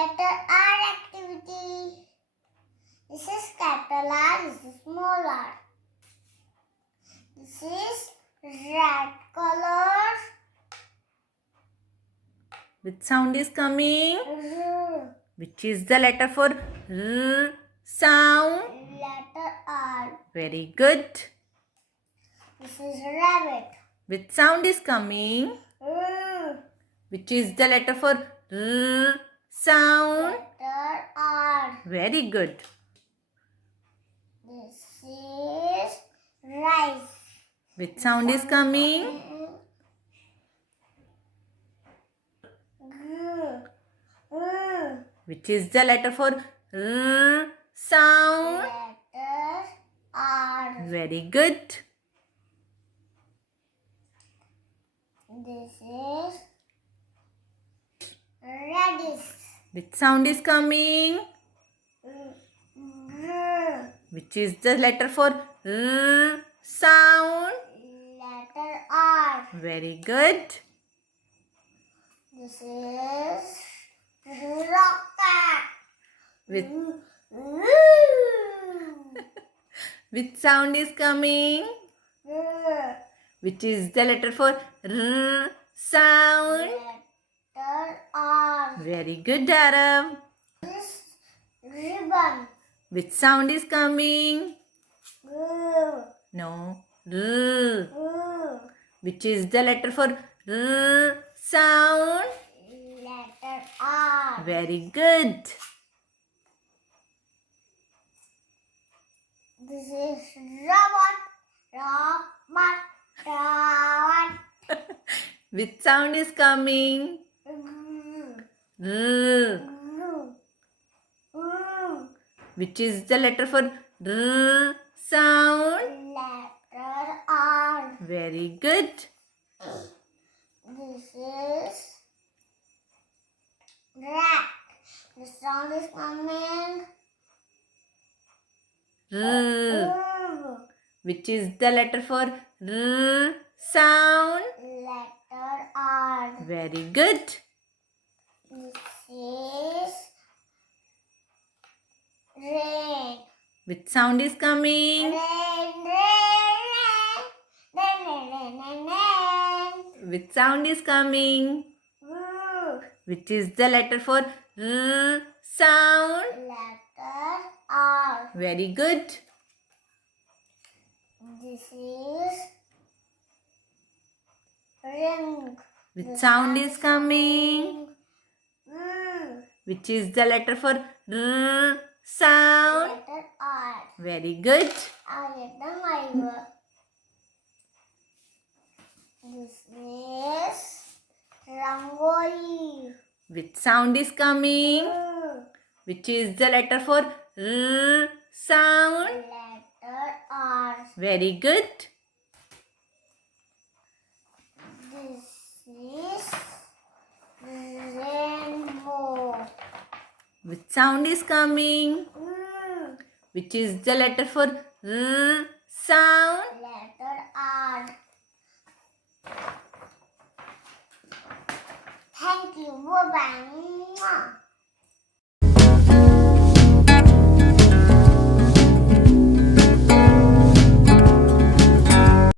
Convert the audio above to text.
Letter R activity. This is capital R, this is small r. This is red color. Which sound is coming? R. Which is the letter for R sound? Letter R. Very good. This is rabbit. Which sound is coming? R. Which is the letter for R sound? Letter R. Very good. This is rice. Which sound is coming? Which is the letter for R sound? Letter R. Very good. This is radish. Which sound is coming? R. Which is the letter for R sound? Letter R. Very good. This is rocket. Which, R. which sound is coming? R. Which is the letter for R sound? Letter R. Very good, Arav. This ribbon. Which sound is coming? R. No. R. R. Which is the letter for R sound? Letter R. Very good. This is robot. Robot. Robot. Which sound is coming? R. Which is the letter for R sound? Letter R. Very good. This is rat. The sound is coming. R. Which is the letter for R sound? Letter R. Very good. This is rain. Which sound is coming? Rain, rain, rain, rain, rain, rain, rain. Which sound is coming? R. Which is the letter for R sound? Letter R. Very good. This is ring. Which sound is coming? R. Which is the letter for R sound? Letter R. Very good. This is Rangoli. Which sound is coming? R. Which is the letter for R sound? Letter R. Very good. This is rainbow. Which sound is coming? R. Which is the letter for R sound? Letter R. Thank you. Bye bye.